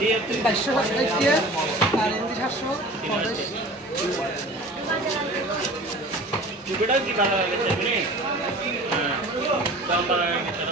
2227 দিয়ে আর হিন্দি 750 ভিডিওটা কি ভালো লাগছে আপনি দাম ভালো লাগছে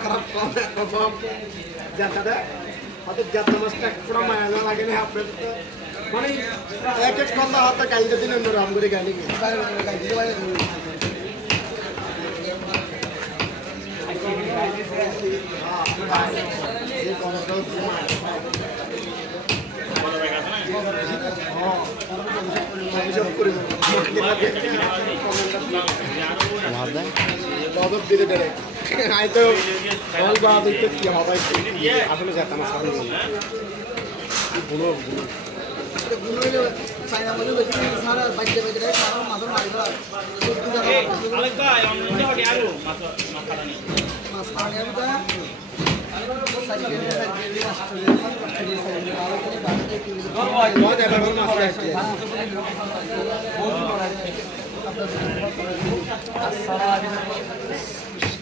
খারাপ কম যাতে হয়তো যাত্রা মাছটা পুরো মায়া না লাগে না আপনার মানে এক এক কথা হয়তো কালকে দিন অন্য রাম করে গালি বাদক দিলে ডাইরেক্ট আইতো বল বাদক তো কি হবে আসলে যেতাম সামনে গুলো গুলো গুলো চাইনা বলে বেশি সারা বাইতে বাইতে সারা মাথা মারিবা আলেক ভাই অন্য হটে আরো মাথা মাথানি মাথা আগে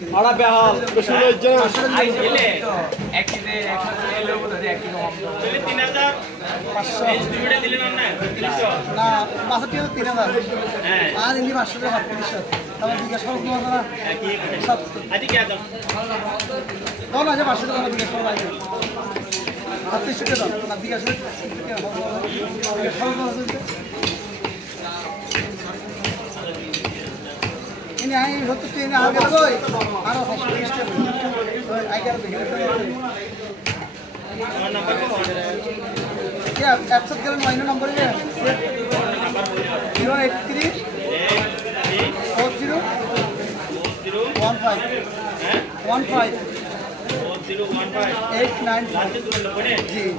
Ahora behal, besul aja. Ini, ekide, ekide logo tadi ekide ngomong. Jadi 3000. Ini dua dili nana. Nah, maksudnya 3000. Ah, ini maksudnya 40. Kalau 300 mana? Adi kya dam? Kau aja maksudnya kalau 300 aja. 40 ke dam, nanti 300. Ini air hotus ini harga boy. Aro hospital. Agar begini. Number ko. Ya, WhatsApp kalian main number ya. 083 40 895 जी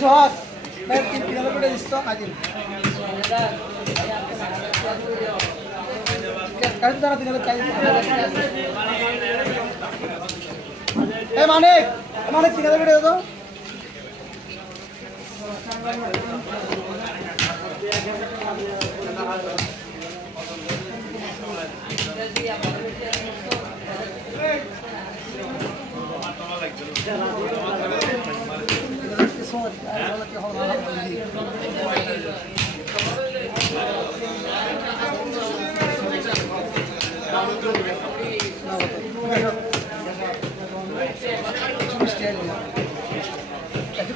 Shohat, मैं 3 kilometre दिसतो आदिल. काय जरा तिला काय. ए Manik 3 kilometre देतो. Itu